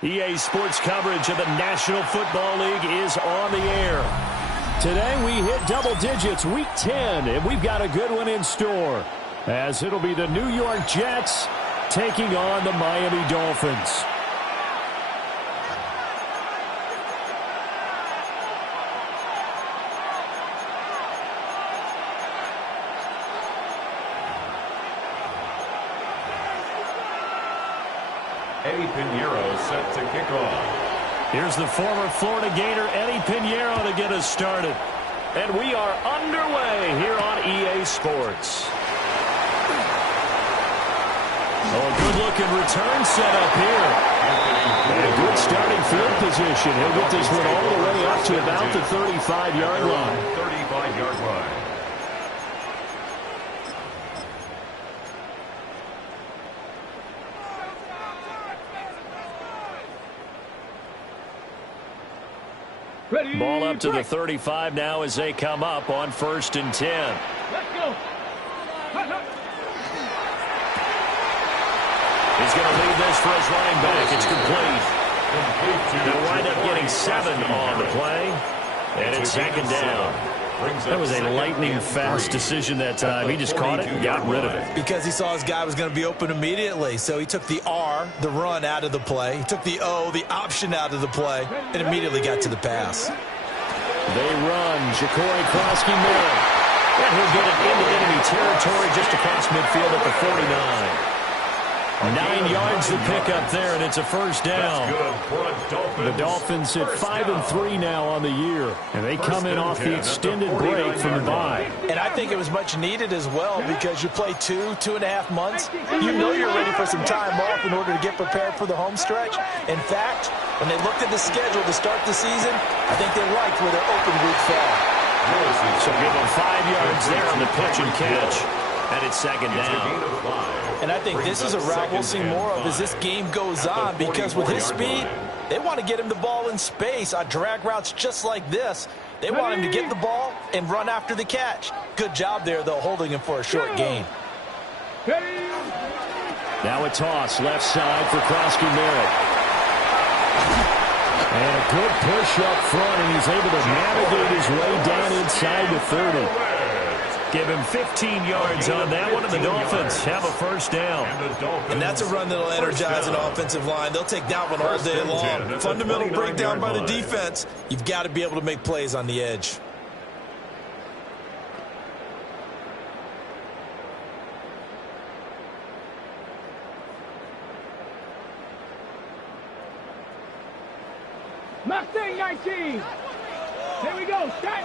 EA Sports coverage of the National Football League is on the air. Today we hit double digits, week 10, and we've got a good one in store, as it'll be the New York Jets taking on the Miami Dolphins. Eddie Pinheiro set to kick off. Here's the former Florida Gator, Eddie Pinheiro, to get us started. And we are underway here on EA Sports. Oh, good-looking return set up here. And a good starting field position. He'll get this one all the way up to about the 35-yard line. 35-yard line. Ball up to the 35 now as they come up on 1st and 10. Let's go. He's going to lead this for his running back. It's complete. They'll wind up getting 7 on the play. And it's 2nd down. That was a lightning-fast decision that time. He just caught it and got rid of it. Because he saw his guy was going to be open immediately. So he took the R, the run, out of the play. He took the O, the option, out of the play, and immediately got to the pass. They run. Ja'Cory Krosky-Miller. And he'll get it into enemy territory just across midfield at the 49. 9 yards to pick up there, and it's a 1st down. The Dolphins at 5-3 now on the year, and they come in off the extended break from the bye. And I think it was much needed as well, because you play 2.5 months. You know you're ready for some time off in order to get prepared for the home stretch. In fact, when they looked at the schedule to start the season, I think they liked where their open week fell. So give them 5 yards there on the pitch and catch. And it's 2nd down. And I think this is a route we'll see more of as this game goes on, because with his speed, they want to get him the ball in space on drag routes just like this. They want him to get the ball and run after the catch. Good job there, though, holding him for a short gain. Now a toss left side for Krosky-Miller. And a good push up front, and he's able to navigate his way down inside the 30. Give him 15 yards on that one, and the Dolphins have a 1st down. And that's a run that'll energize an offensive line. They'll take that one all day long. Fundamental breakdown by the defense. You've got to be able to make plays on the edge. Mustang 19. Here we go. Set.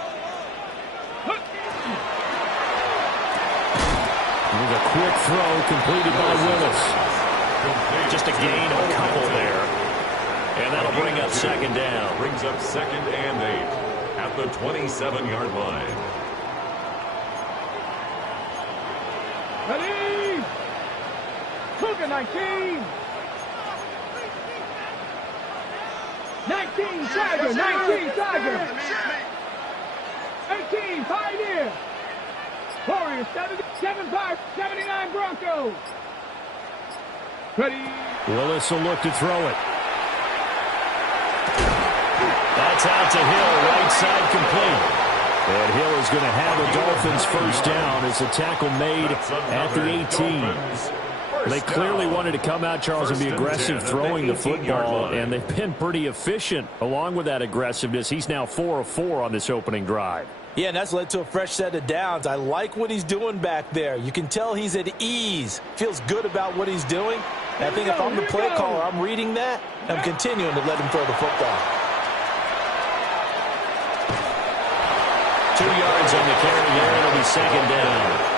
Here's a quick throw completed by Willis. Just a gain of a couple there. And that'll bring up 2nd down. Brings up 2nd and 8 at the 27-yard line. Ready. Cougar 19. 19 Tiger. 19 Tiger. 18 Pioneer. Warriors 75, 79 Broncos. Ready. Willis will look to throw it. That's out to Hill, right side complete. And Hill is going to have the Dolphins 1st down as the tackle made at the 18. They clearly wanted to come out, Charles, and be aggressive throwing the football, and they've been pretty efficient along with that aggressiveness. He's now 4 of 4 on this opening drive. Yeah, and that's led to a fresh set of downs. I like what he's doing back there. You can tell he's at ease. Feels good about what he's doing. And I think if I'm the play caller, I'm reading that, and I'm continuing to let him throw the football. 2 yards on the carry there. It'll be 2nd down.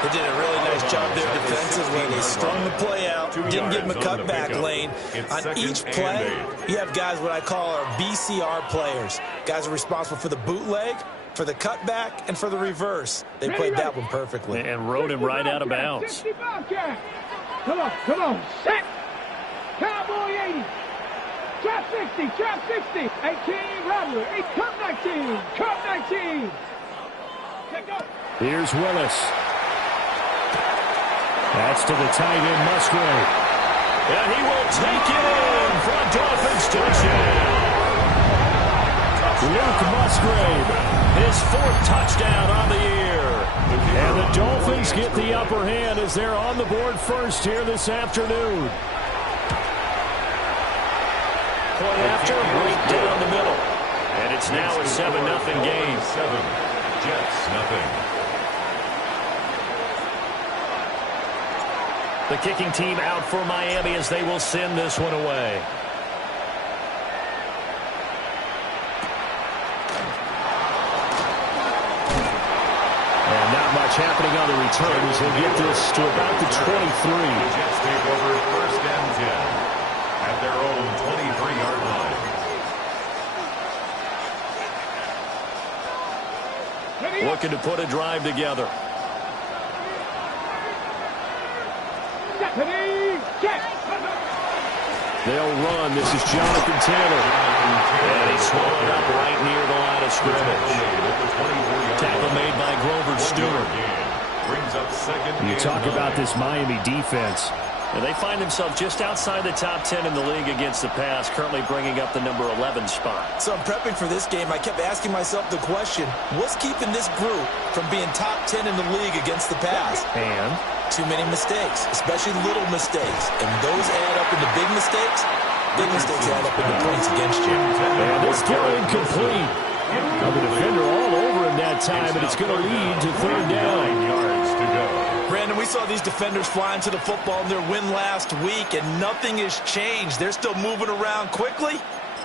They did a really nice job there defensively. They strung the play out, didn't give him a cutback lane. On each play, you have guys what I call our BCR players. Guys are responsible for the bootleg, for the cutback, and for the reverse. They played that one perfectly. And rode him right out of bounds. Come on, come on. Set. Cowboy 80. Trap 60, trap 60. 18, Rattler. Cup 19, cup 19. Here's Willis. That's to the tight end, Musgrave. And he will take it in for a Dolphins touchdown. Luke Musgrave, his 4th touchdown on the year. And the Dolphins get the upper hand as they're on the board first here this afternoon. Point after, right down the middle. And it's now a 7-0 game. 7, Jets nothing. The kicking team out for Miami as they will send this one away. And not much happening on the returns. He'll get this to about the 23. The Jets take over 1st and 10 at their own 23-yard line. Looking to put a drive together. They'll run. This is Jonathan Taylor. And he's swallowed up right near the line of scrimmage. Tackle made by Grover Stewart. You talk about this Miami defense. And they find themselves just outside the top 10 in the league against the pass, currently bringing up the number 11 spot. So I'm prepping for this game. I kept asking myself the question, what's keeping this group from being top 10 in the league against the pass? And too many mistakes, especially little mistakes. And those add up into big mistakes. Big mistakes add up into points against you. And this throw incomplete. Now the defender all over him that time, and it's going to lead to 3rd down. 9 yards to go. Brandon, we saw these defenders flying to the football in their win last week, and nothing has changed. They're still moving around quickly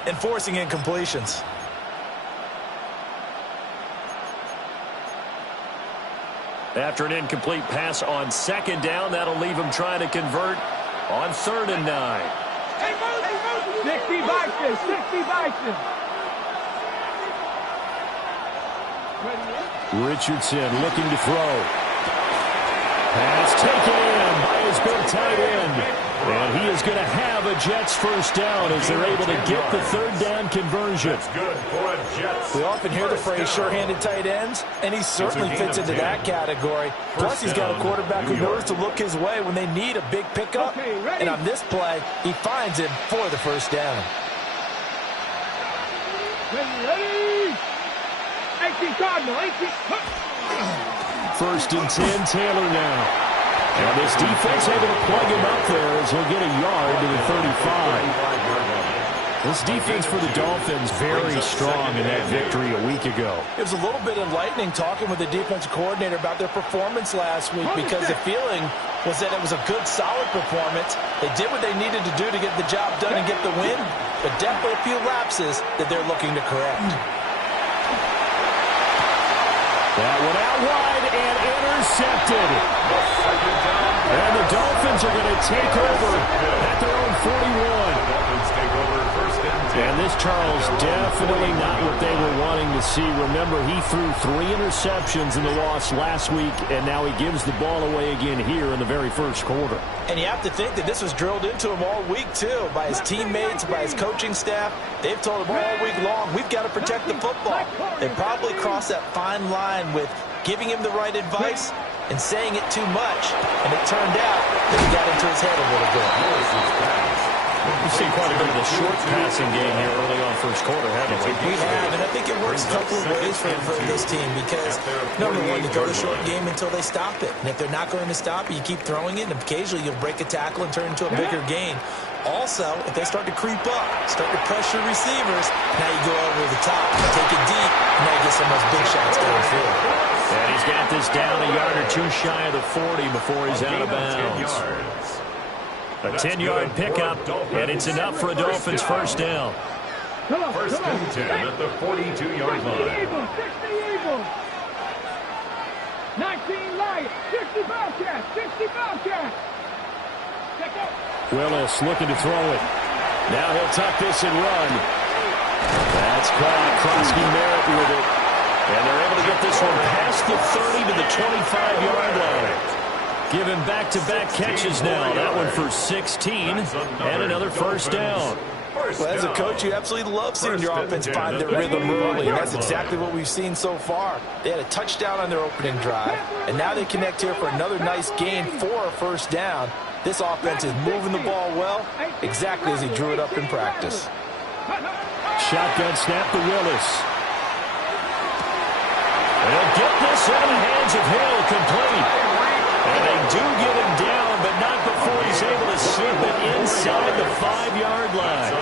and forcing incompletions. After an incomplete pass on 2nd down, that'll leave him trying to convert on 3rd and 9. 60 Bison, 60 Bison. Richardson looking to throw. Pass taken in by his big tight end. And he is going to have a Jets 1st down as they're able to get the 3rd down conversion. That's good for a Jets. We often hear the phrase sure-handed tight ends, and he certainly fits into that category. Plus, he's got a quarterback who knows to look his way when they need a big pickup. And on this play, he finds him for the 1st down. Ready. 18 Cardinal, 18. 1st and 10, Taylor now. And this defense able to plug him up there as he'll get a yard to the 35. This defense for the Dolphins very strong in that victory a week ago. It was a little bit enlightening talking with the defensive coordinator about their performance last week, because the feeling was that it was a good, solid performance. They did what they needed to do to get the job done and get the win, but definitely a few lapses that they're looking to correct. That one out wide and intercepted. And the Dolphins are going to take over at their own 41. Dolphins take over 1st and 10. And this, Charles, definitely not what they were wanting to see. Remember, he threw 3 interceptions in the loss last week, and now he gives the ball away again here in the very 1st quarter. And you have to think that this was drilled into him all week, too, by his teammates, by his coaching staff. They've told him all week long, we've got to protect the football. They probably crossed that fine line with giving him the right advice and saying it too much. And it turned out that he got into his head a little bit. We've seen quite a bit of the short passing game here early on 1st quarter, haven't we? We have, and I think it works a couple of ways for this team, because, number one, you throw the short game until they stop it. And if they're not going to stop it, you keep throwing it, and occasionally you'll break a tackle and turn it into a bigger gain. Also, if they start to creep up, start to pressure receivers, now you go over the top, take it deep, and now you get some of those big shots downfield. And he's got this down a yard or 2 shy of the 40 before he's out of bounds. A 10-yard pickup, and it's enough for a Dolphins 1st down. 1st and 10 at the 42-yard line. 60 Eagles. 19 Lions. 60 Bobcats. 60 Bobcats. Willis looking to throw it. Now he'll tuck this and run. That's caught. Krosky Merritt with it. And they're able to get this one past the 30 to the 25-yard line. Given back-to-back catches now. That one for 16 and another 1st down. Well, as a coach, you absolutely love seeing your offense find their rhythm early, and that's exactly what we've seen so far. They had a touchdown on their opening drive, and now they connect here for another nice gain for a first down. This offense is moving the ball well, exactly as he drew it up in practice. Shotgun snap to Willis. They'll get this into the hands of Hill, complete. And they do get him down, but not before he's able to slip it inside the 5-yard line.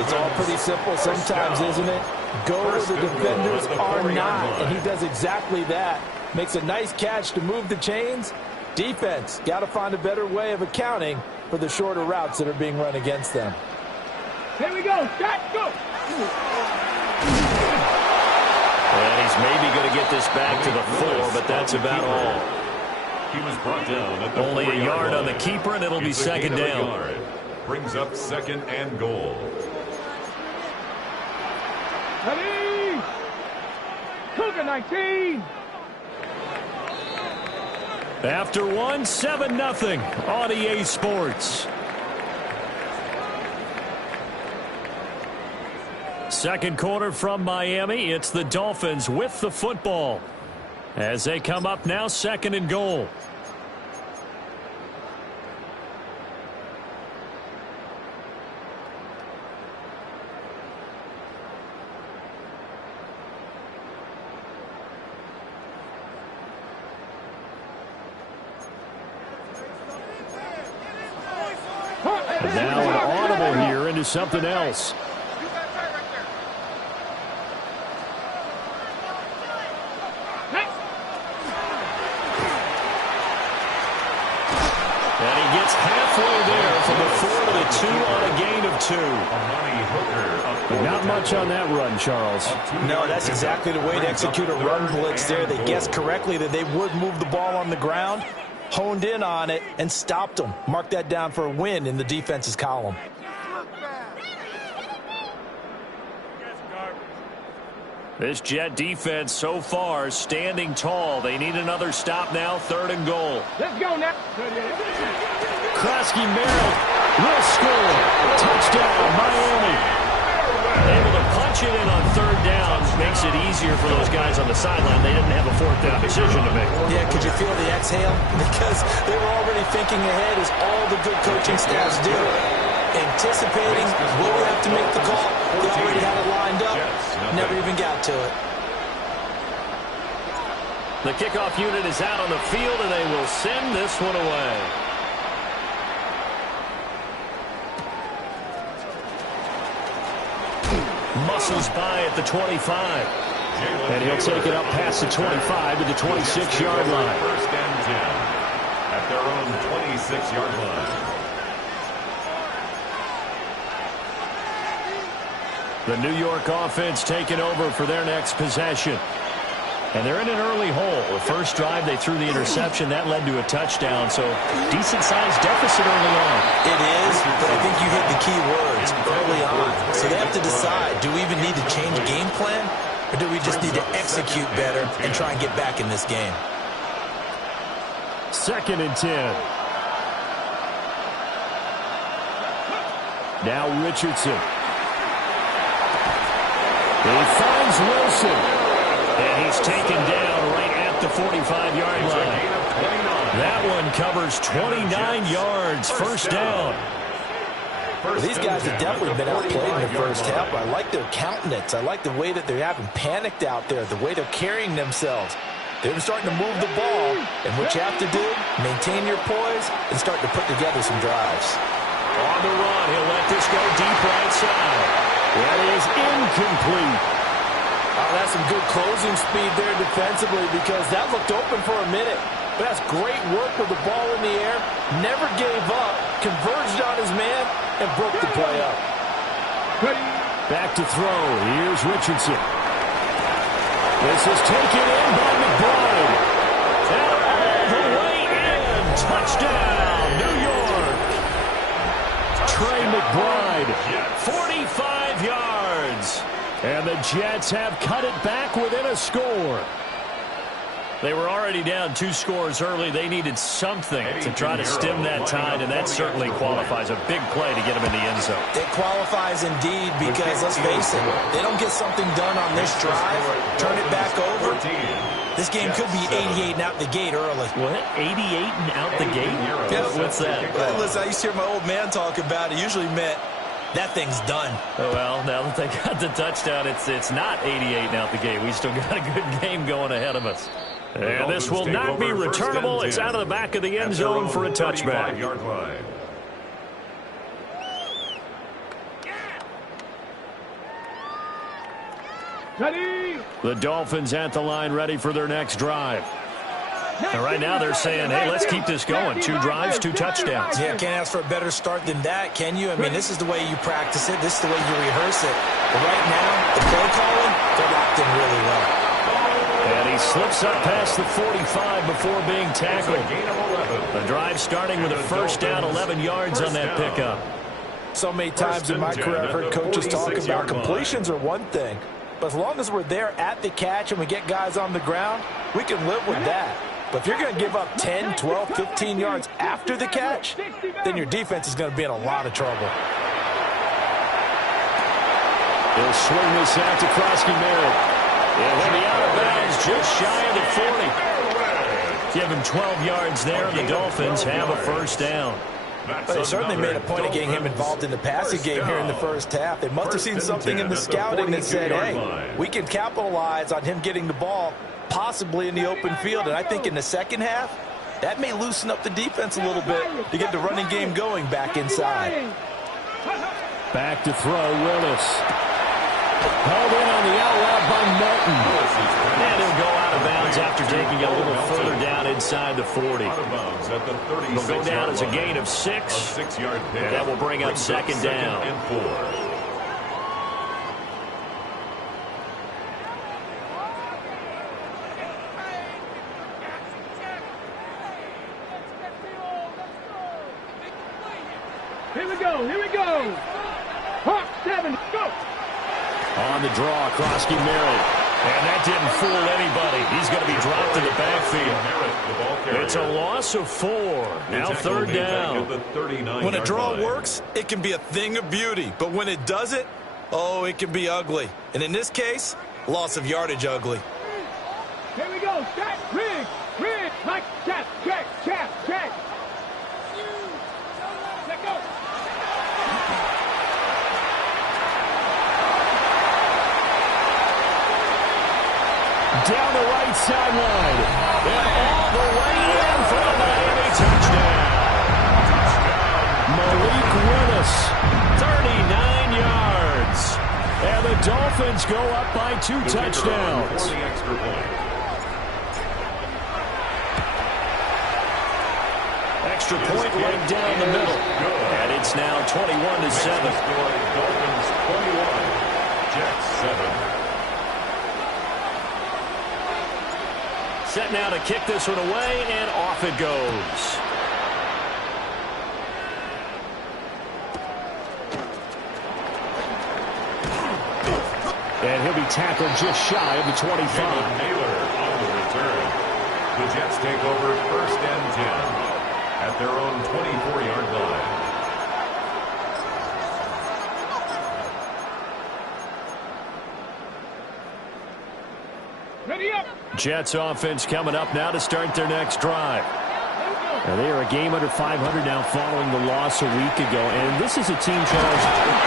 It's all pretty simple sometimes, isn't it? Go where the defenders are not, and he does exactly that. Makes a nice catch to move the chains. Defense, got to find a better way of accounting for the shorter routes that are being run against them. Here we go. Shot, go. And he's maybe going to get this back to the 4, but that's about all. He was brought down at the Only a yard on the keeper, and it'll be second down. Brings up second and goal. Ready. Cougar 19. After one, 7-0 on EA Sports. Second quarter from Miami. It's the Dolphins with the football as they come up now, second and goal. And now an audible here into something else. And he gets halfway there from the 4 to the 2 on a gain of 2. Not much on that run, Charles. No, that's exactly the way to execute a run blitz there. They guessed correctly that they would move the ball on the ground, honed in on it, and stopped them. Mark that down for a win in the defense's column. This Jet defense so far standing tall. They need another stop now, third and goal. Let's go now. Krosky Merritt will score. Touchdown, Miami. Able to punch it in on third down. Makes it easier for those guys on the sideline. They didn't have a fourth down decision to make. Yeah, could you feel the exhale? Because they were already thinking ahead, as all the good coaching staffs do. Anticipating, will we have to make the call? They already had it lined up. Never even got to it. The kickoff unit is out on the field, and they will send this one away. Muscles by at the 25. And he'll take it up past the 25 to the 26-yard line. First and 10 at their own 26-yard line. The New York offense taking over for their next possession. And they're in an early hole. The first drive, they threw the interception. That led to a touchdown, so decent-sized deficit early on. It is, but I think you hit the key words early on. So they have to decide, do we even need to change game plan, or do we just need to execute better and try and get back in this game? Second and 10. Now Richardson. He finds Wilson. And he's taken down right at the 45-yard line. That one covers 29 yards. First down. Well, these guys have definitely been outplayed in the first half. I like their countenance. I like the way that they're having panicked out there, the way they're carrying themselves. They're starting to move the ball, and what you have to do, maintain your poise and start to put together some drives. On the run, he'll let this go deep right side. That is incomplete. Oh, that's some good closing speed there defensively, because that looked open for a minute. But that's great work with the ball in the air. Never gave up, converged on his man, and broke the play up. Back to throw. Here's Richardson. This is taken in by McBride. And all the way in. Touchdown, New York. Trey McBride, 45 yards. And the Jets have cut it back within a score. They were already down 2 scores early. They needed something to try to stem that tide, and that certainly qualifies. A big play to get them in the end zone. It qualifies indeed because, let's face it, they don't get something done on this drive, turn it back over. This game could be 88 and out the gate early. What? 88 and out the gate? Yeah. What's that? Well, listen, I used to hear my old man talk about it. Usually meant that thing's done. Oh, well, now that they got the touchdown, it's not 88 and out the gate. We still got a good game going ahead of us. And this will not be returnable. It's out of the back of the end zone for a touchback. Ready. The Dolphins at the line, ready for their next drive. And right now they're saying, hey, let's keep this going. 2 drives, 2 touchdowns. Yeah, can't ask for a better start than that, can you? I mean, this is the way you practice it. This is the way you rehearse it. But right now, the play calling, they're locked in really well. And he slips up past the 45 before being tackled. The drive starting with a first down, 11 yards on that pickup. So many times in my career I've heard coaches talk about completions are one thing. But as long as we're there at the catch and we get guys on the ground, we can live with that. But if you're going to give up 10, 12, 15 yards after the catch, then your defense is going to be in a lot of trouble. He'll swing this out to Krosky-Merritt. He'll be out of bounds just shy of the 40. Give him 12 yards there, and the Dolphins have a first down. But they certainly made a point of getting him involved in the passing game here in the first half. They must have seen something in the scouting that said, hey, we can capitalize on him getting the ball possibly in the open field. And I think in the second half, that may loosen up the defense a little bit to get the running game going back inside. Back to throw, Willis. Held in on the out route by Melton. And he'll go out of bounds after taking a little further down inside the 40. He'll go down as a gain of 6. And that will bring up second down. Here we go. Here we go. Hawk 7. Go. On the draw, Krosky-Merritt. And that didn't fool anybody. He's going to be dropped in the backfield. It's a loss of 4. Now third down. When a draw works, it can be a thing of beauty. But when it doesn't, oh, it can be ugly. And in this case, loss of yardage ugly. Here we go. Check. Rig. Rig. Like check. Check. Check. Check. Let go. Down the right sideline. And all the way in for a Miami touchdown. Malik Willis, 39 yards. And the Dolphins go up by 2 touchdowns. Extra point right down the middle. And it's now 21-7. Dolphins 21, Jets 7. Set now to kick this one away, and off it goes. And he'll be tackled just shy of the 25. Naylor on the return. The Jets take over first and 10 at their own 24-yard line. Ready up. Jets offense coming up now to start their next drive. Now they are a game under 500 now following the loss a week ago. And this is a team, Charles,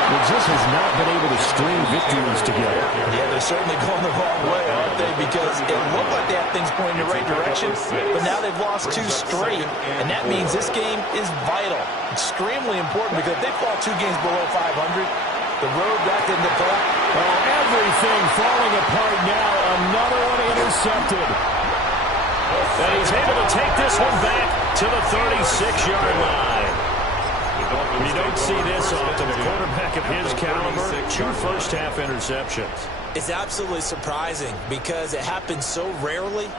that just has not been able to string victories together. Yeah, they're certainly going the wrong way, aren't they? Because it looked like they have things pointing in the right direction, but now they've lost 2 straight, and that means this game is vital. Extremely important because if they fall 2 games below 500, the road back into play. Well, everything falling apart now. Another one intercepted. And he's able to take this one back to the 36-yard line. You don't see this often. A quarterback of his caliber, 2 first-half interceptions. It's absolutely surprising because it happens so rarely.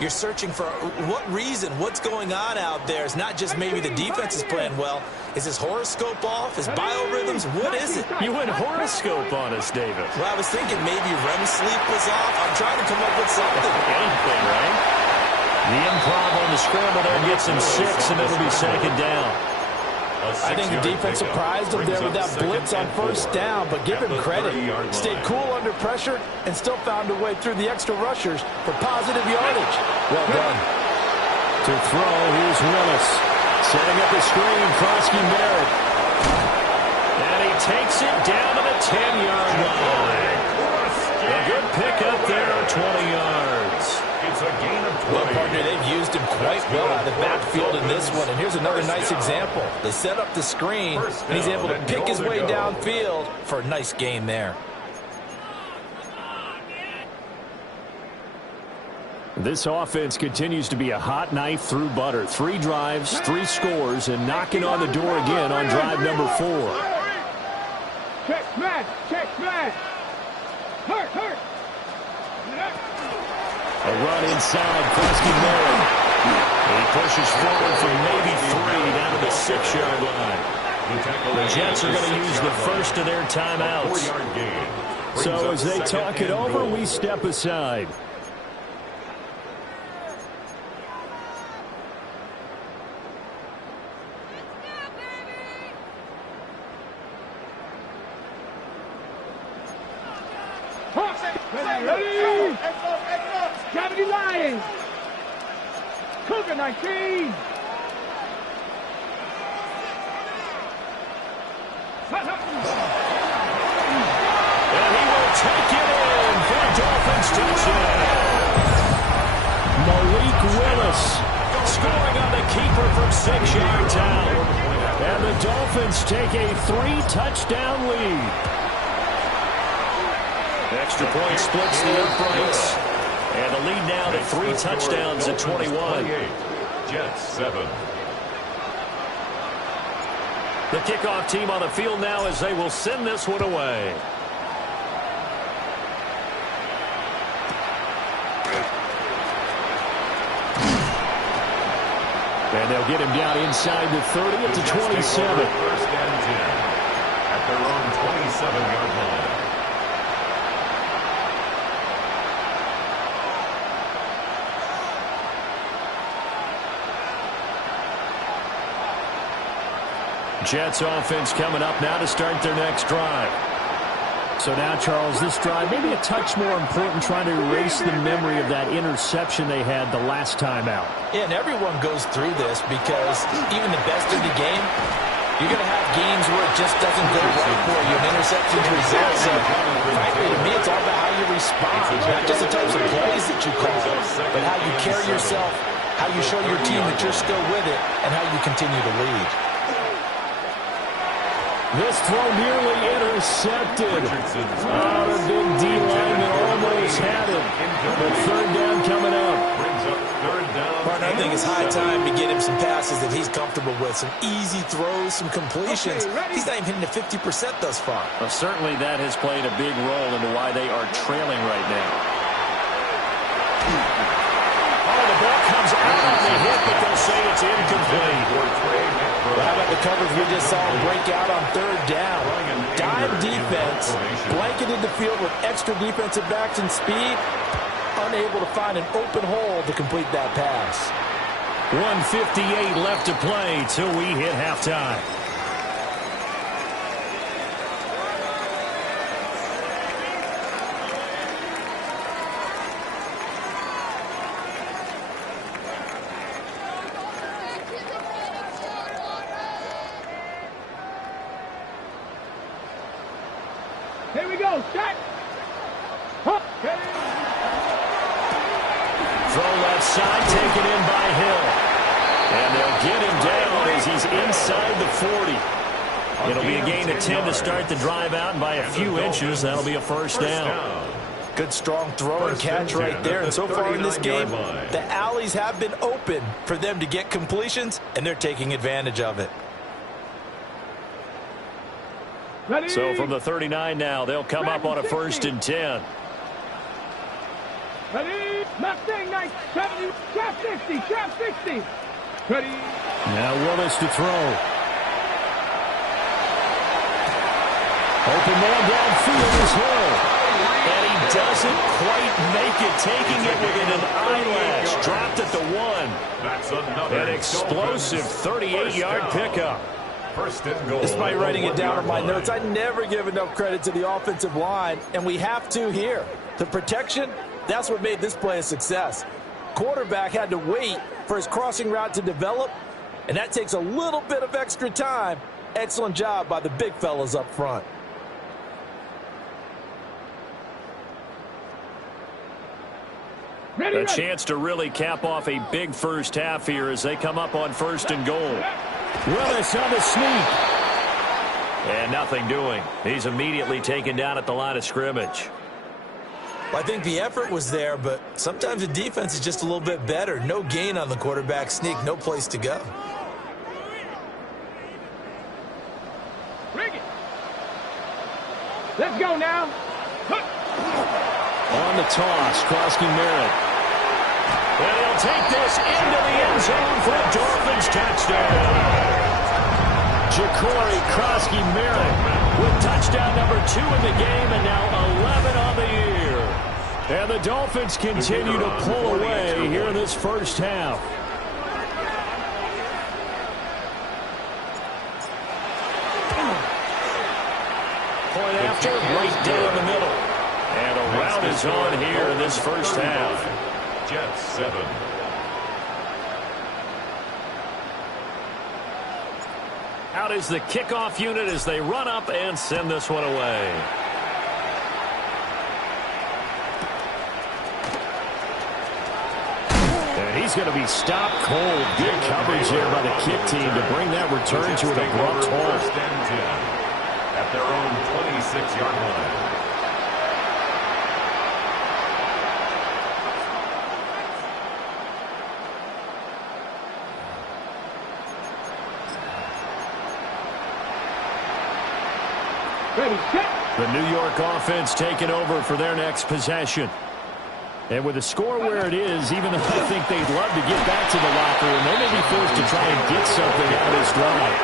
You're searching for what reason, what's going on out there. It's not just maybe the defense is playing well. Is his horoscope off? His biorhythms? What is it? You went horoscope on us, David. Well, I was thinking maybe REM sleep was off. I'm trying to come up with something. Anything, right? The improv on the scramble there gets him 6, and it'll be second down. I think the defense surprised him there with that blitz on first down, but give him credit. Stayed cool under pressure and still found a way through the extra rushers for positive yardage. Well done. To throw, here's Willis. Setting up the screen, Krosky Merritt. And he takes it down to the 10-yard line. A good pickup there, 20 yards. It's a gain of 20. Well, partner, they've used him quite well out of the backfield in this one. And here's another nice example. They set up the screen, and he's able to pick his way downfield for a nice gain there. This offense continues to be a hot knife through butter. 3 drives, 3 scores, and knocking on the door again on drive number 4. Check smash, check smash. Hurt. A run inside, Krosky Merritt. He pushes forward from maybe 3 down to the 6-yard line. The Jets are going to use the first of their timeouts. So as they talk it over, we step aside. Ready? Gravity Lions. Cougar 19. And he will take it in for a Dolphins touchdown. Malik Willis scoring on the keeper from 6-yards out. And the Dolphins take a 3-touchdown lead. Extra point splits the uprights. And the lead now to 3 touchdowns at 21. Jets 7. The kickoff team on the field now as they will send this one away. And they'll get him down inside the 30 at the 27. First and 10 at their own 27-yard line. Jets offense coming up now to start their next drive. So now, Charles, this drive maybe a touch more important, trying to erase the memory of that interception they had the last time out. Yeah, and everyone goes through this because even the best of the game, you're going to have games where it just doesn't go right for you, and interceptions result. So, frankly, to me, it's all about how you respond, not just the types of plays that you call, but how you carry yourself, how you show your team that you're still with it, and how you continue to lead. This throw nearly intercepted. The big D lineman almost had it. But third down coming up. Partner, I think it's high time to get him some passes that he's comfortable with. Some easy throws, some completions. He's not even hitting the 50% thus far. Well, certainly that has played a big role into why they are trailing right now. Oh, the ball comes out on the hit, but they'll say it's incomplete. How about the coverage we just saw break out on third down? Dime defense, blanketed the field with extra defensive backs and speed, unable to find an open hole to complete that pass. 1:58 left to play till we hit halftime. Here we go. Set. Throw left side, taken in by Hill. And they'll get him down as he's inside the 40. It'll be a gain of 10 to start the drive out, and by a few inches, that'll be a first down. Good strong throw and catch right there. And so far in this game, the alleys have been open for them to get completions, and they're taking advantage of it. Ready? So from the 39 now, they'll come up on a 1st and 10. Ready? Mustang 970. Trap 60. Trap 60. Ready? Now Willis to throw. Open man downfield is Hill. And he doesn't quite make it, taking it within an eyelash. Dropped at the 1. An explosive 38-yard pickup. First and goal. Despite writing it down in my notes, I never give enough credit to the offensive line, and we have to here. The protection, that's what made this play a success. Quarterback had to wait for his crossing route to develop, and that takes a little bit of extra time. Excellent job by the big fellas up front. A chance to really cap off a big first half here as they come up on first and goal. Willis on the sneak. And nothing doing. He's immediately taken down at the line of scrimmage. Well, I think the effort was there, but sometimes the defense is just a little bit better. No gain on the quarterback sneak, no place to go. Let's go now. On the toss, Krosky Merritt. And he'll take this into the end zone for a Dolphins touchdown. Ja'Cory Krosky Merritt with touchdown number 2 in the game, and now 11 on the year. And the Dolphins continue to pull away here in this first half. Point after, right down the middle. And a rout is on here in this first half. Jets 7. Out is the kickoff unit as they run up and send this one away. And he's going to be stopped cold. Good coverage here by the kick team to bring that return to an abrupt halt. First and 10 at their own 26-yard line. Ready, set. The New York offense taking over for their next possession. And with the score where it is, even though I think they'd love to get back to the locker room, they may be forced to try and get something out of this drive.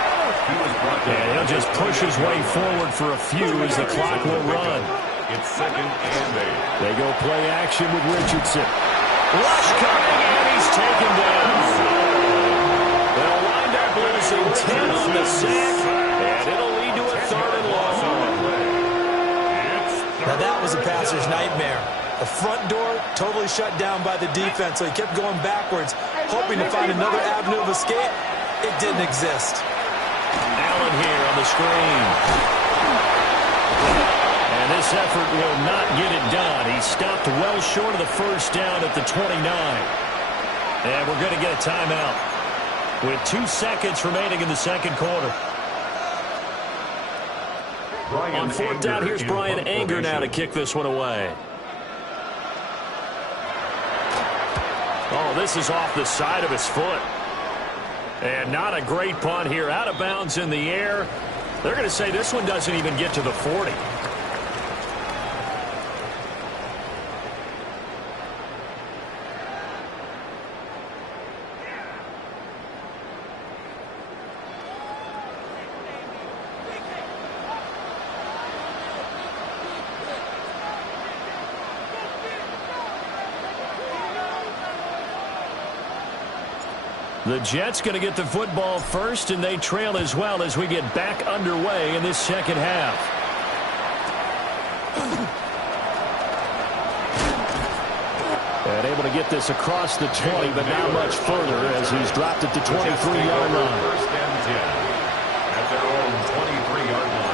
And he'll just push his way forward for a few as the clock will run. It's 2nd and 8. They go play action with Richardson. Rush coming, and he's taken down. They'll wind up losing 10 on the sack, and it'll lead to a 3rd and long. Now that was a passer's nightmare. The front door totally shut down by the defense, so he kept going backwards, hoping to find another avenue of escape. It didn't exist. Allen here on the screen. And this effort will not get it done. He stopped well short of the first down at the 29. And we're going to get a timeout with 2 seconds remaining in the second quarter. On 4th down, here's Brian Anger now to kick this one away. Oh, this is off the side of his foot. And not a great punt here. Out of bounds in the air. They're going to say this one doesn't even get to the 40. The Jets going to get the football first, and they trail as well as we get back underway in this second half. And able to get this across the 20, but not much further as he's dropped at the 23-yard line. First and 10 at their own 23-yard line.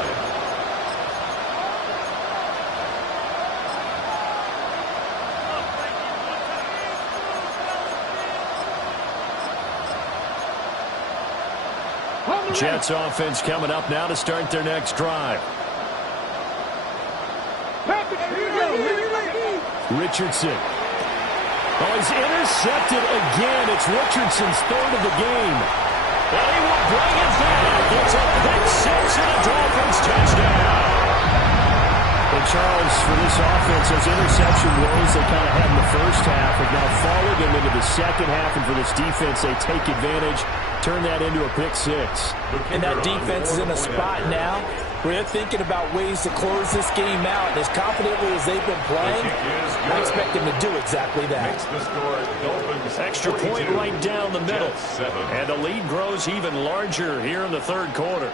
Jets offense coming up now to start their next drive. Richardson. Oh, he's intercepted again. It's Richardson's 3rd of the game. And he will bring it back. It's a pick 6 and a Dolphins touchdown. And Charles, for this offense, those interception woes they kind of had in the first half have now followed them into the second half. And for this defense, they take advantage, turn that into a pick 6. And that defense is in a spot now where they're thinking about ways to close this game out. And as confidently as they've been playing, I expect them to do exactly that. Extra point right down the middle. And the lead grows even larger here in the third quarter.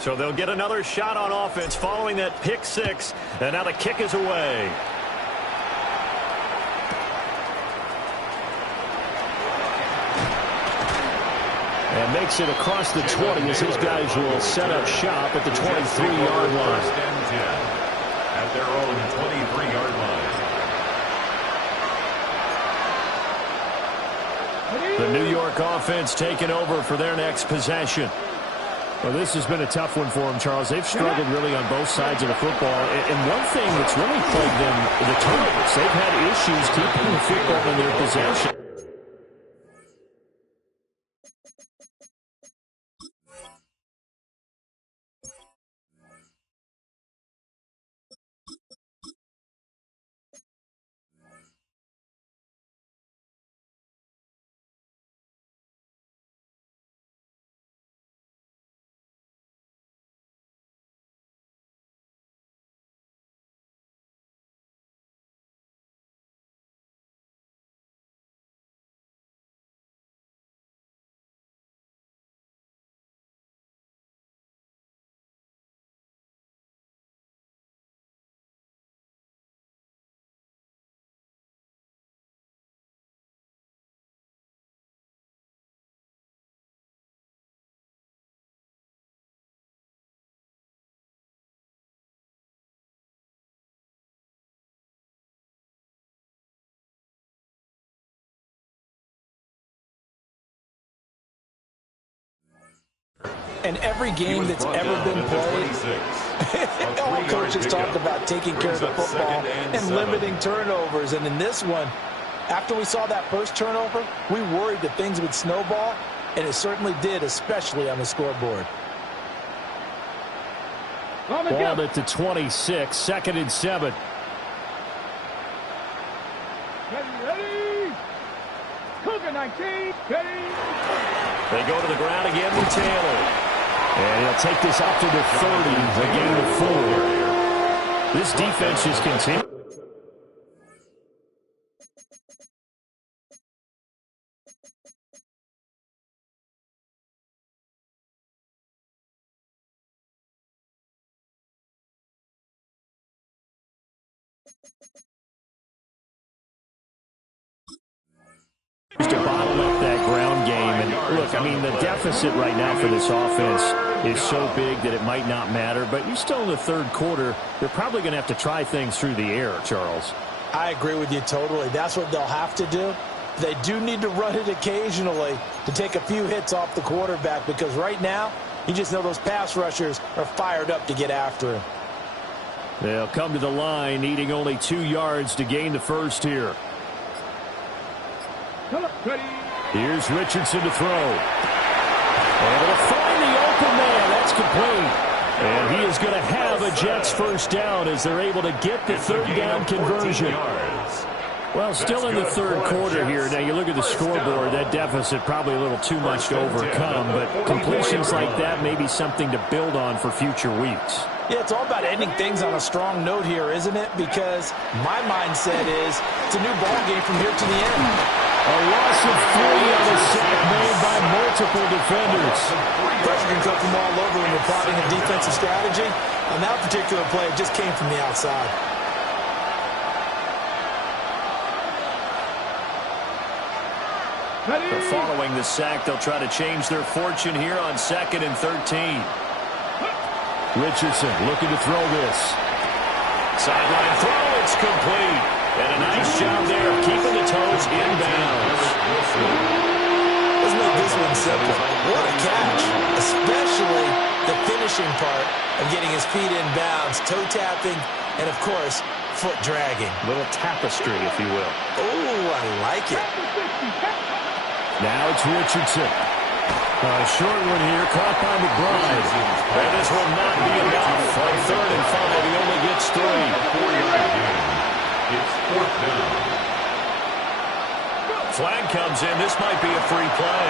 So they'll get another shot on offense following that pick six. And now the kick is away. And makes it across the 20 as his guys will set up shop at the 23-yard line. First and 10 at their own 23-yard line. The New York offense taking over for their next possession. Well, this has been a tough one for them, Charles. They've struggled really on both sides of the football. And one thing that's really plagued them, the turnovers. They've had issues keeping the football in their possession. And every game that's ever been played, all coaches talk about taking care of the football and limiting turnovers. And in this one, after we saw that first turnover, we worried that things would snowball, and it certainly did, especially on the scoreboard. Ball at the 26, 2nd and 7. Ready. Cougar 19. Ready. They go to the ground again with Taylor. And he'll take this up to the 30, a gain of 4. This defense just continues. To bottle up that ground game. And look, I mean, the deficit right now for this offense is so big that it might not matter. But you're still in the third quarter. They're probably going to have to try things through the air, Charles. I agree with you totally. That's what they'll have to do. They do need to run it occasionally to take a few hits off the quarterback, because right now, you just know those pass rushers are fired up to get after him. They'll come to the line, needing only 2 yards to gain the first here. Here's Richardson to throw. And it'll find the open man. That's complete. And he is going to have a Jets first down as they're able to get the third down conversion. Well, still in the third quarter here. Now, you look at the scoreboard, that deficit probably a little too much to overcome, but completions like that may be something to build on for future weeks. Yeah, it's all about ending things on a strong note here, isn't it? Because my mindset is it's a new ball game from here to the end. A loss of 3 on a sack made by multiple defenders. Pressure can come from all over when you're plotting a defensive strategy. On that particular play, it just came from the outside. But following the sack, they'll try to change their fortune here on 2nd and 13. Richardson looking to throw this. Sideline throw, it's complete. And a nice job there of keeping the toes inbounds. Let's make this one simple. What a catch, especially the finishing part of getting his feet inbounds, toe tapping, and, of course, foot dragging. A little tapestry, if you will. Oh, I like it. Now it's Richardson. Short one here, caught by McBride. And this will not be enough. On 3rd and 5, he only gets 3. 4-yard gain. It's 4th down. Flag comes in. This might be a free play.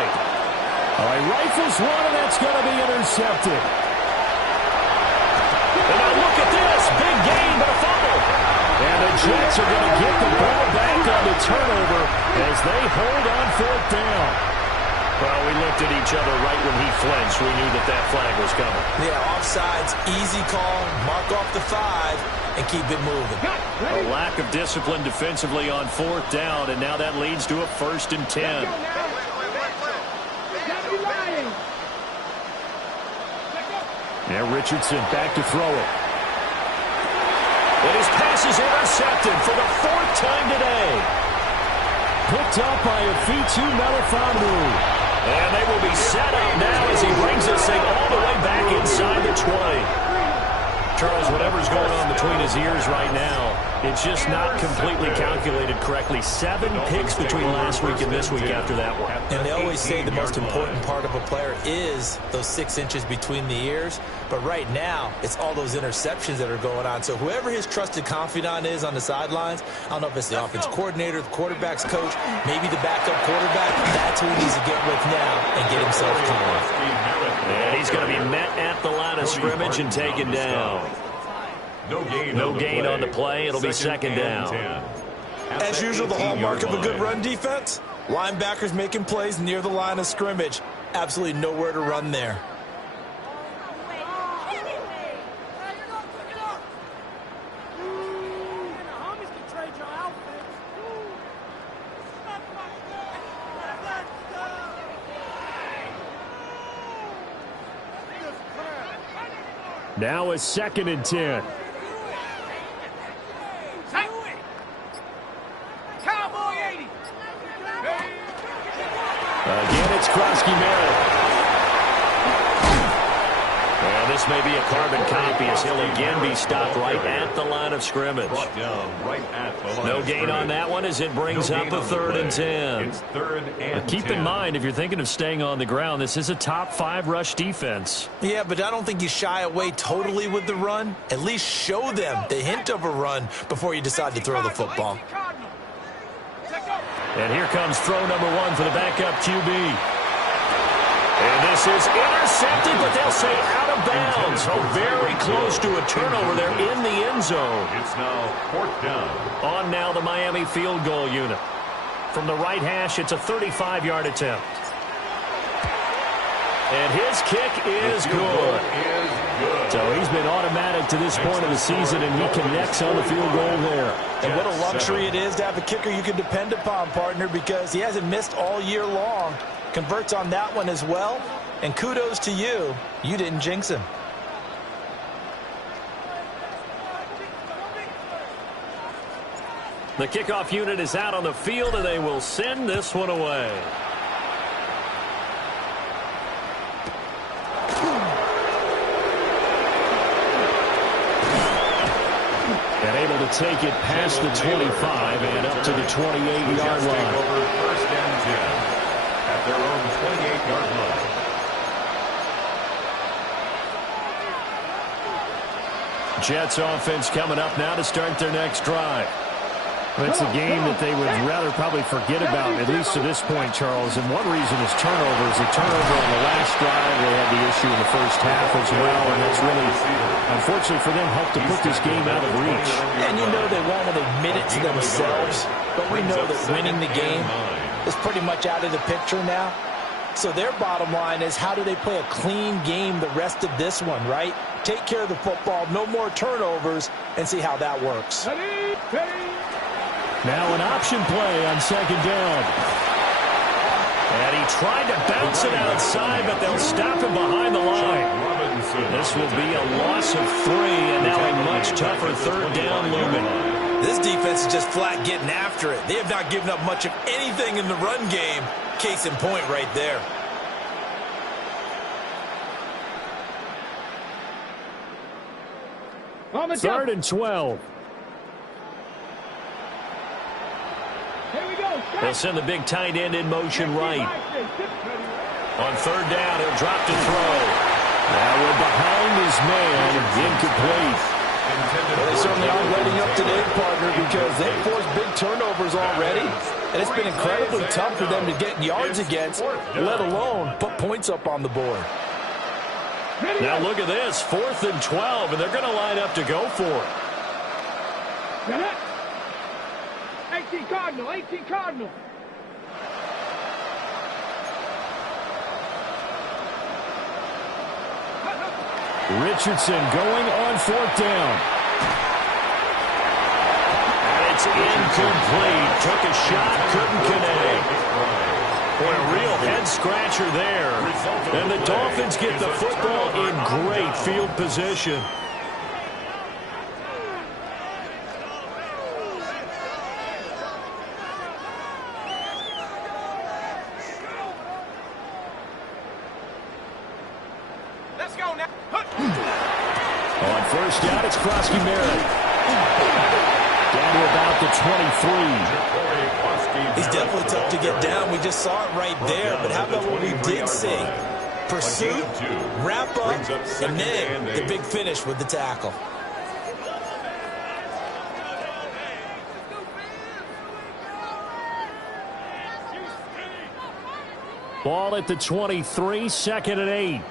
All right, rifles one, and that's going to be intercepted. And now look at this. Big gain, but a fumble. And the Jets are going to get the ball back on the turnover as they hold on 4th down. Well, we looked at each other right when he flinched. We knew that that flag was coming. Yeah, offsides, easy call, mark off the 5, and keep it moving. A lack of discipline defensively on 4th down, and now that leads to a 1st and 10. Now Richardson back to throw it. And his pass is intercepted for the 4th time today. Picked up by Afitu Melifonwu. And they will be set up now as he brings this thing all the way back inside the 20. Charles, whatever's going on between his ears right now, it's just not completely calculated correctly. 7 picks between last week and this week after that one. And they always say the most important part of a player is those 6 inches between the ears. But right now, it's all those interceptions that are going on. So whoever his trusted confidant is on the sidelines, I don't know if it's the offense coordinator, the quarterback's coach, maybe the backup quarterback, that's who he needs to get with now and get himself calm. And he's going to be met at the line of scrimmage and taken down. No gain on the play. It'll be 2nd down. As usual, the hallmark of a good run defense, linebackers making plays near the line of scrimmage. Absolutely nowhere to run there. Now a 2nd and 10. Again, it's Krosky-Merritt. And this may be a carbon copy as he'll again be stopped right at the line of scrimmage. No gain on that one as it brings up a 3rd and 10. It's 3rd and 10. Keep in mind, if you're thinking of staying on the ground, this is a top 5 rush defense. Yeah, but I don't think you shy away totally with the run. At least show them the hint of a run before you decide to throw the football. And here comes throw number 1 for the backup QB. And this is intercepted, but they'll say out of bounds. Oh, very close to a turnover there in the end zone. It's now 4th down. On now the Miami field goal unit. From the right hash, it's a 35-yard attempt. And his kick is good. So he's been automatic to this point of the season, and he connects on the field goal there. And what a luxury it is to have a kicker you can depend upon, partner, because he hasn't missed all year long. Converts on that one as well. And kudos to you. You didn't jinx him. The kickoff unit is out on the field, and they will send this one away. And able to take it past the 25 and up to the 28-yard line. Over 1st and 10 at their own 28-yard line. Jets offense coming up now to start their next drive. It's a game that they would rather probably forget about, at least to this point, Charles. And one reason is turnovers. A turnover on the last drive. They had the issue in the first half as well. And that's really, unfortunately for them, helped to put this game out of reach. And you know they won't admit it to themselves. But we know that winning the game is pretty much out of the picture now. So their bottom line is, how do they play a clean game the rest of this one, right? Take care of the football, no more turnovers, and see how that works. Now an option play on 2nd down. And he tried to bounce it outside, but they'll stop him behind the line. This will be a loss of 3, and now a much tougher 3rd down looming. This defense is just flat getting after it. They have not given up much of anything in the run game. Case in point right there. Third and 12. Here we go. They'll send the big tight end in motion right. On third down, he'll drop to throw. Now we're behind his man, incomplete. Well, they certainly aren't letting up today, partner, because they've forced big turnovers already, and it's been incredibly tough for them to get yards against, let alone put points up on the board. Now look at this, 4th and 12, and they're going to line up to go for it. 18 Cardinal, 18 Cardinal. Richardson going on 4th down. And it's incomplete. Took a shot, couldn't connect. Boy, a real head-scratcher there. And the Dolphins get the football in great field position. Let's go now. On first down, it's Krosky Merritt. Down to about the 23. He's definitely tough to get down. We just saw it right there. But how about what we did see? Pursuit, wrap up, and then the big finish with the tackle. Ball at the 23, 2nd and 8.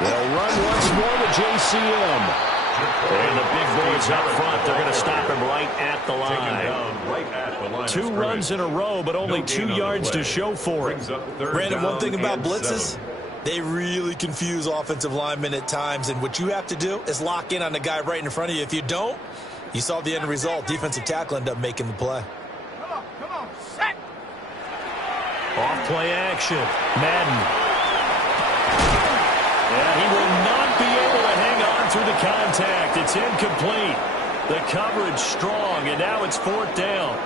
They'll run once more with JCM. And the big boys up front, they're going to stop him right at the line. 2 runs in a row, but only 2 yards to show for it. Brandon, one thing about blitzes, they really confuse offensive linemen at times, and what you have to do is lock in on the guy right in front of you. If you don't, you saw the end result. Defensive tackle ended up making the play. Come on, set. Off play action. Madden. And he will not be able to hang on through the contact. It's incomplete. The coverage strong, and now it's 4th down.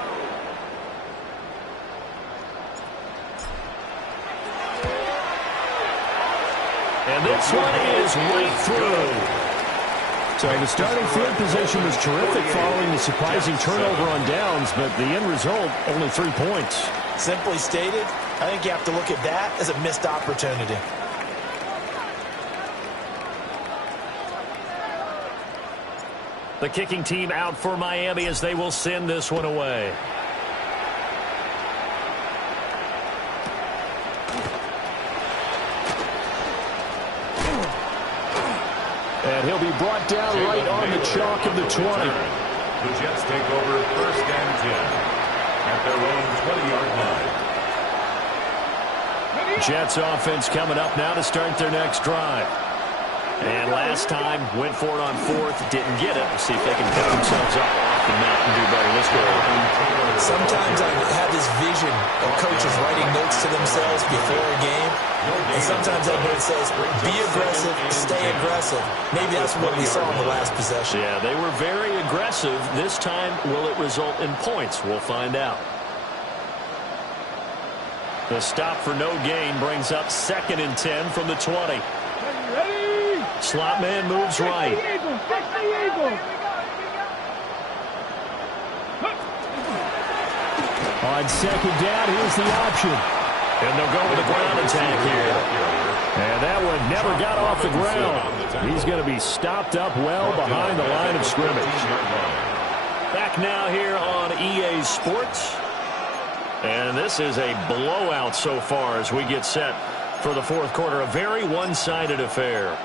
And this one is right through. So the starting field position was terrific following the surprising turnover on downs, but the end result, only 3 points. Simply stated, I think you have to look at that as a missed opportunity. The kicking team out for Miami as they will send this one away. And he'll be brought down right on the chalk of the 20. The Jets take over 1st and 10 at their own 20-yard line. Jets offense coming up now to start their next drive. And last time, went for it on 4th, didn't get it. We'll see if they can pick themselves up off the mat and do better this way. Sometimes I have this vision of coaches writing notes to themselves before a game. And sometimes that note says, be aggressive, stay aggressive. Maybe that's what we saw in the last possession. Yeah, they were very aggressive. This time, will it result in points? We'll find out. The stop for no gain brings up 2nd and 10 from the 20. Slot man moves right. On 2nd down, here's the option. And they'll go with the ground attack here. And that one never got off the ground. He's going to be stopped up well behind the line of scrimmage. Back now here on EA Sports. And this is a blowout so far as we get set for the 4th quarter. A very one-sided affair.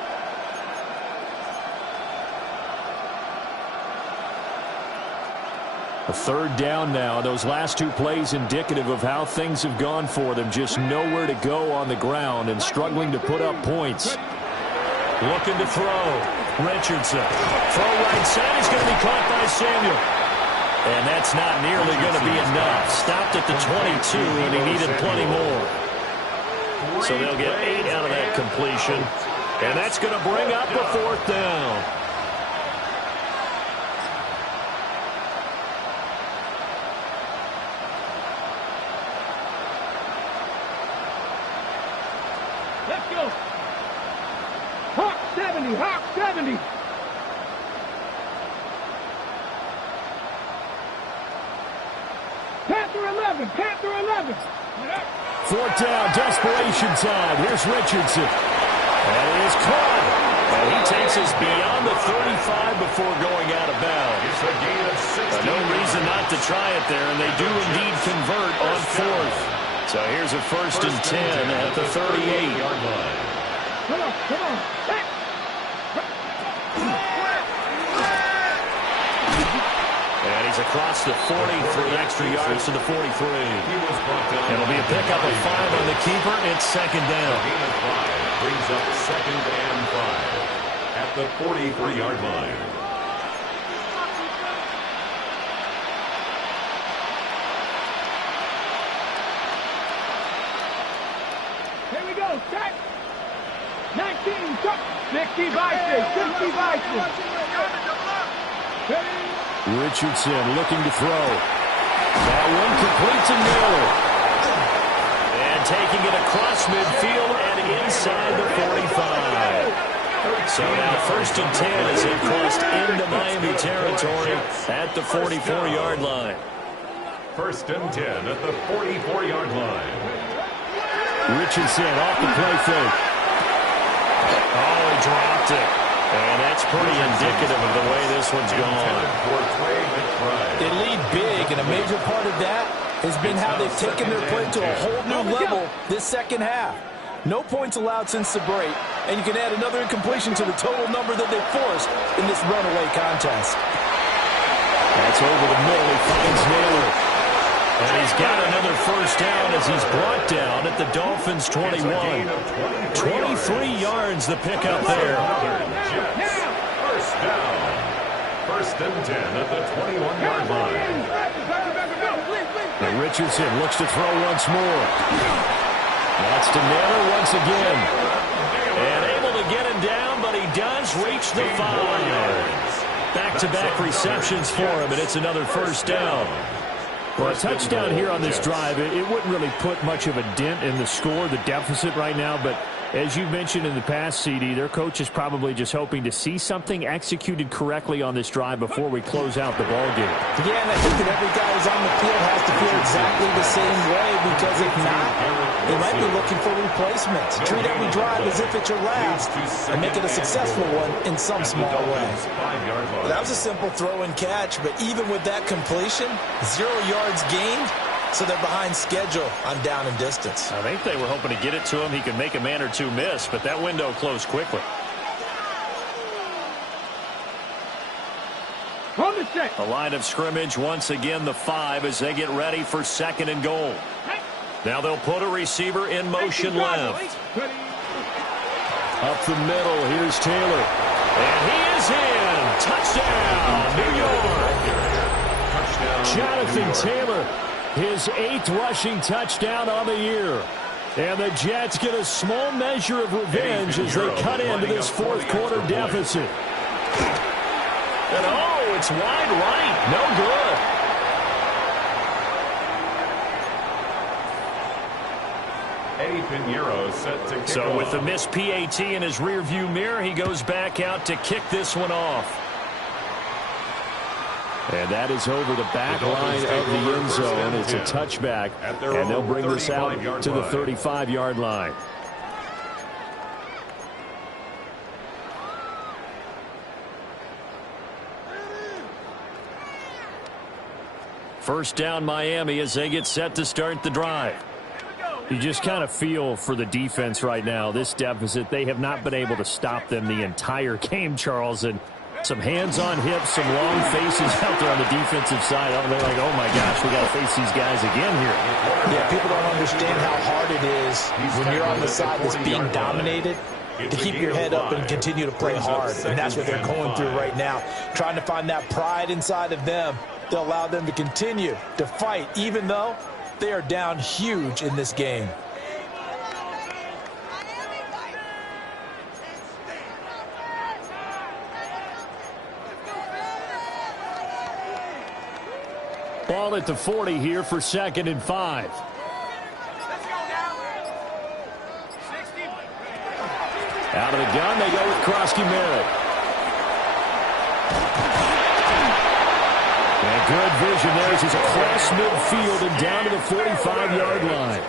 A 3rd down now. Those last 2 plays indicative of how things have gone for them. Just nowhere to go on the ground and struggling to put up points. Looking to throw. Richardson. Throw right side. He's going to be caught by Samuel. And that's not nearly going to be enough. Stopped at the 22, and he needed plenty more. So they'll get 8 out of that completion. And that's going to bring up a 4th down. Let's go. Hawk 70, Hawk 70. 11. Panther 11. Fourth down, desperation time. Here's Richardson. And it is caught. And he takes us beyond the 35 before going out of bounds. It's a gain of 16. No reason not to try it there, and they do indeed convert on fourth. So here's a first and 10 at the 38-yard line. Come on, come on. Hey. And he's across the 40 for extra yards to the 43. It'll be a pickup of 5 on the keeper. It's second down. Gain of 5 brings up second and 5 at the 43-yard line. Here we go. Set. 19. Cut. 60 Vices. 60 Vices. Richardson looking to throw. That one complete to Miller. And taking it across midfield and inside the 45. So now first and 10 as they crossed into Miami territory at the 44-yard line. First and 10 at the 44-yard line. Richardson off the play fake. Oh, he dropped it. And that's pretty indicative of the way this one's gone. They lead big, and a major part of that has been how they've taken their play to a whole new level this second half. No points allowed since the break, and you can add another incompletion to the total number that they forced in this runaway contest. That's over the middle. He finds Naylor. And he's got another first down as he's brought down at the Dolphins' 21. 23 yards the pickup there. First down. First and 10 at the 21-yard line. And Richardson looks to throw once more. That's to Naylor once again. And able to get him down, but he does reach the 5. Back-to-back receptions for him, and it's another first down. Well, a touchdown here on this drive, it wouldn't really put much of a dent in the score, the deficit right now, but as you mentioned in the past, CD, their coach is probably just hoping to see something executed correctly on this drive before we close out the ballgame. Yeah, and I think that every guy who's on the field has to feel exactly the same way, because if not, they might be looking for replacements. Treat every drive as if it's your last and make it a successful one in some small way. That was a simple throw and catch, but even with that completion, 0 yards gained, so they're behind schedule on down and distance. I think they were hoping to get it to him. He could make a man or two miss, but that window closed quickly. On the set. A line of scrimmage, once again the 5 as they get ready for second and goal. Now they'll put a receiver in motion left. Up the middle, here's Taylor. And he is in. Touchdown, New York. Jonathan Taylor, his 8th rushing touchdown on the year. And the Jets get a small measure of revenge as they cut into this fourth quarter deficit. And oh, it's wide right. No good. Eddie Pinheiro set to kick So off. with the missed PAT in his rearview mirror, he goes back out to kick this one off. And that is over the back line of the end zone. It's a touchback, and they'll bring this out to the 35-yard line. First down Miami as they get set to start the drive. You just kind of feel for the defense right now, this deficit. They have not been able to stop them the entire game, Charles. And some hands on hips, some long faces out there on the defensive side. They're like, oh, my gosh, we got to face these guys again here. Yeah, people don't understand how hard it is when you're on the side that's being dominated to keep your head up and continue to play hard. And that's what they're going through right now, trying to find that pride inside of them to allow them to continue to fight, even though they are down huge in this game. Ball at the 40 here for 2nd and 5. Let's go now. 60. Out of the gun, they go with Krosky Merritt. And Good vision there as he's across midfield and down to the 45-yard line.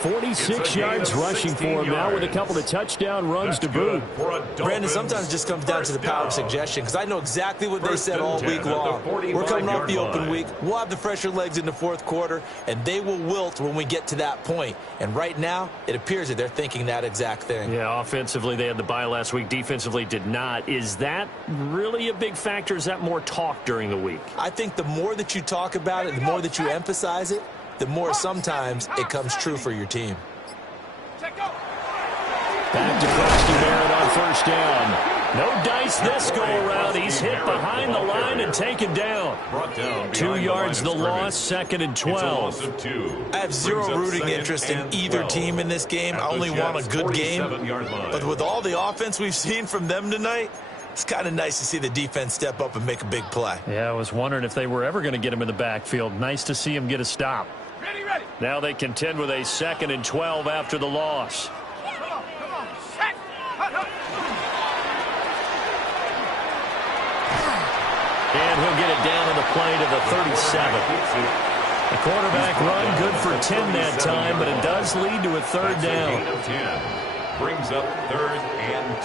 46 yards rushing for him now with a couple of touchdown runs to boot. Brandon, sometimes it just comes down to the power of suggestion, because I know exactly what they said all week long. We're coming off the open week. We'll have the fresher legs in the fourth quarter, and they will wilt when we get to that point. And right now, it appears that they're thinking that exact thing. Yeah, offensively, they had the bye last week. Defensively, did not. Is that really a big factor? Is that more talk during the week? I think the more that you talk about it, the more that you emphasize it, the more sometimes it comes true for your team. Back to Preston Barrett on first down. No dice this go-around. He's hit behind the line and taken down. 2 yards the loss, 2nd and 12. I have zero rooting interest in either team in this game. I only want a good game. But with all the offense we've seen from them tonight, it's kind of nice to see the defense step up and make a big play. Yeah, I was wondering if they were ever going to get him in the backfield. Nice to see him get a stop. Ready. Now they contend with a 2nd and 12 after the loss. Come on. Set. And he'll get it down on the play to the 37. The quarterback run good for 10 that time, but it does lead to a 3rd down. Brings up 3rd and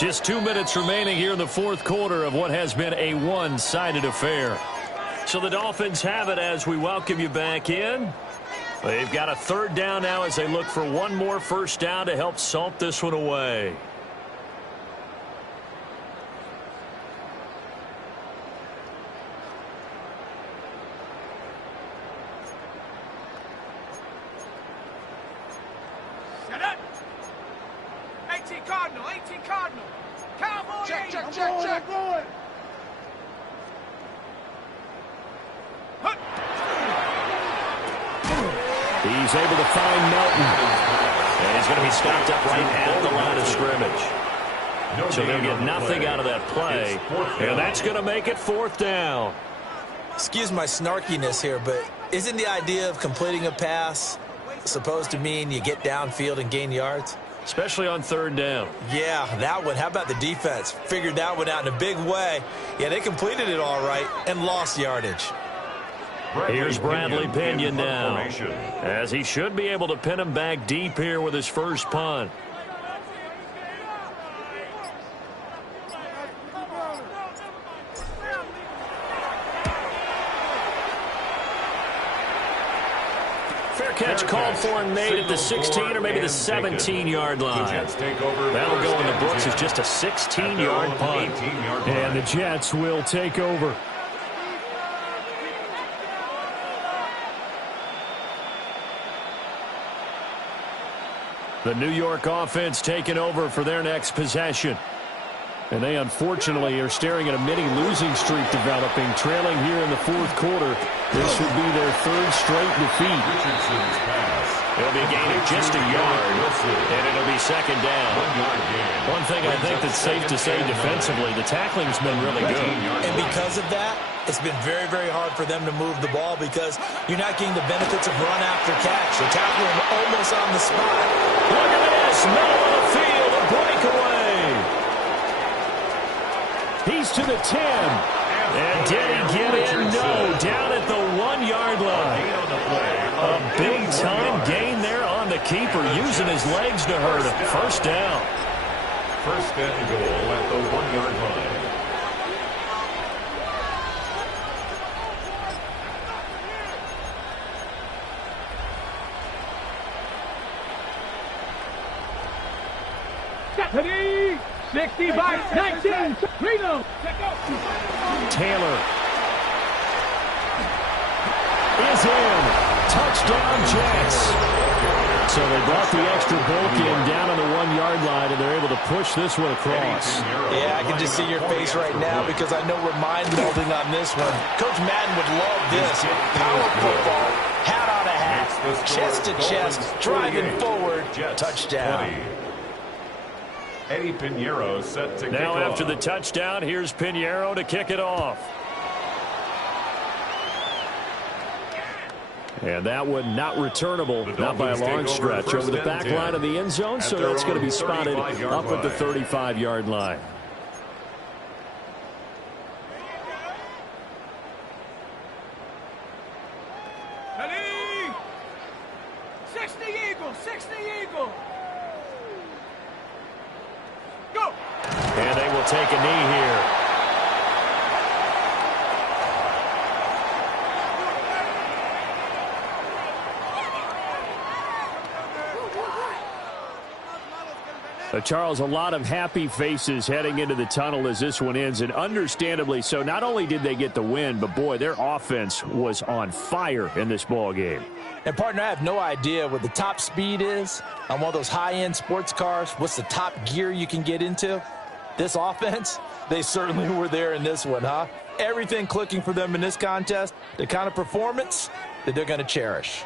2. Just 2 minutes remaining here in the fourth quarter of what has been a one-sided affair. So the Dolphins have it as we welcome you back in. They've got a 3rd down now as they look for one more first down to help salt this one away. Set up. 18 Cardinal. Cowboy. Check. He's able to find Melton. And he's going to be stopped up right at the line of scrimmage. So they'll get nothing out of that play. And that's going to make it 4th down. Excuse my snarkiness here, but isn't the idea of completing a pass supposed to mean you get downfield and gain yards? Especially on 3rd down. Yeah, that one. How about the defense? Figured that one out in a big way. Yeah, they completed it all right and lost yardage. Here's Bradley Pinion now, as he should be able to pin him back deep here with his first punt. Fair catch called for and made at the 16 or maybe the 17-yard line. That'll go in the books as just a 16-yard punt. And the Jets will take over. The New York offense taking over for their next possession. And they unfortunately are staring at a mini losing streak developing, trailing here in the fourth quarter. This would be their 3rd straight defeat. It'll be a gain of just a yard, and it'll be 2nd down. One thing I think that's safe to say defensively, the tackling's been really good. And because of that, it's been very, very hard for them to move the ball because you're not getting the benefits of run after catch. They're tackling them almost on the spot. Look at this, middle of the field, a breakaway. He's to the 10. And did he get in? No, down at the 1-yard line. A big-time gain there on the keeper, using his legs to hurt him. First down. 1st and goal at the 1-yard line. Stephanie. 60-19. Reno. Taylor is in. Touchdown, Jets. So they brought the extra bulk in down on the 1-yard line, and they're able to push this one across. Yeah, I can just see your face right now because I know we're mind-melding on this one. Coach Madden would love this. Power football, hat on a hat, chest to chest, driving forward, touchdown. Eddie Pinheiro set to kick Now off. after the touchdown, here's Pinheiro to kick it off. And that one not returnable, not by a long stretch, over the back line of the end zone, so that's going to be spotted up at the 35-yard line. will take a knee here. Charles, a lot of happy faces heading into the tunnel as this one ends, and understandably so. Not only did they get the win, but, boy, their offense was on fire in this ball game. And, partner, I have no idea what the top speed is on one of those high-end sports cars. What's the top gear you can get into? This offense, they certainly were there in this one, huh? Everything clicking for them in this contest, the kind of performance that they're going to cherish.